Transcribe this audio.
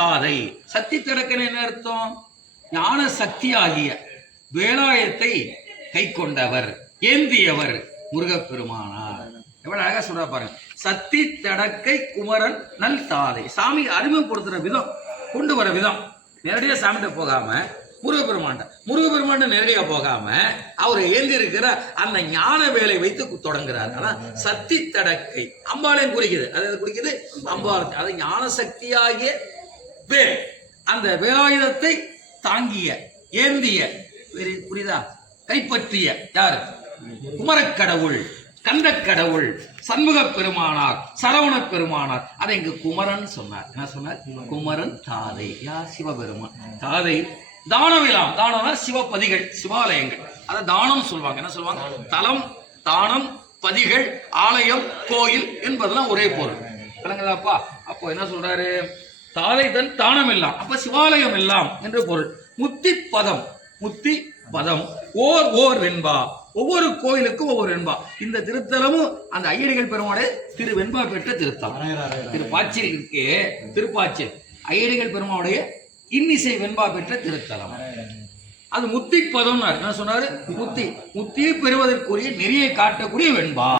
தாதை சக்தி தடக்கன் என்ன அர்த்தம்? ஞான சக்தி ஆகிய வேலாயத்தை கை கொண்டவர் ஏந்தியவர் முருகப்பெருமானார். எவ்வளவு அழகா சொல்ற பாருங்க. சத்தி தடக்கை குமரன் நல் தாதை. சாமி அறிமுகப்படுத்துற விதம் கொண்டு வர விதம். நேரடியா சாமிகிட்ட போகாம முருகப்பெருமாண்ட முருகப்பெருமாண்ட நேரடியா போகாம அவர் ஏந்தி இருக்கிற அந்த ஞான வேலை வைத்து கு- தொடங்குறார் சத்தி தடக்கை அம்பாலையும் குறிக்குது. அது குறிக்குது? அம்பாள். அது ஞான சக்தியாகிய வேல் அந்த வேலாயுதத்தை தாங்கிய ஏந்திய புரியுதா? கைப்பற்றிய யாரு? குமரக்கடவுள் கந்தக்கடவுள் சண்முக பெருமானார் சரவண பெருமானார். அதை இங்கு குமரன் சொன்னார். என்ன சொன்னார்? குமரன் தாதை. யார் சிவபெருமான். தாதை தானமிலாம் தானம்னா சிவபதிகள் சிவாலயங்கள். அதை தானம் சொல்லுவாங்க. என்ன சொல்லுவாங்க? தலம் தானம் பதிகள் ஆலயம் கோயில் என்பதெல்லாம் ஒரே பொருள். விளங்குதாப்பா? அப்போ என்ன சொல்றாரு? தாதை தன் தானம் எல்லாம் அப்ப சிவாலயம் எல்லாம் என்று பொருள். முத்தி பதம் முத்தி பதம். ஓர் ஓர் வெண்பா. ஒவ்வொரு கோயிலுக்கும் ஒவ்வொரு வெண்பா. இந்த திருத்தலமும் அந்த ஐயடிகள் பெருமானே திரு வெண்பா பெற்ற திருத்தலம். திரு பாச்சில் இருக்கே திருப்பாச்சில் ஐயடிகள் பெருமானுடைய இன்னிசை வெண்பா பெற்ற திருத்தலம். அது முத்தி பதம்னார். என்ன சொன்னாரு? முத்தி. முத்தியை பெறுவதற்குரிய நெறியை காட்டக்கூடிய வெண்பா.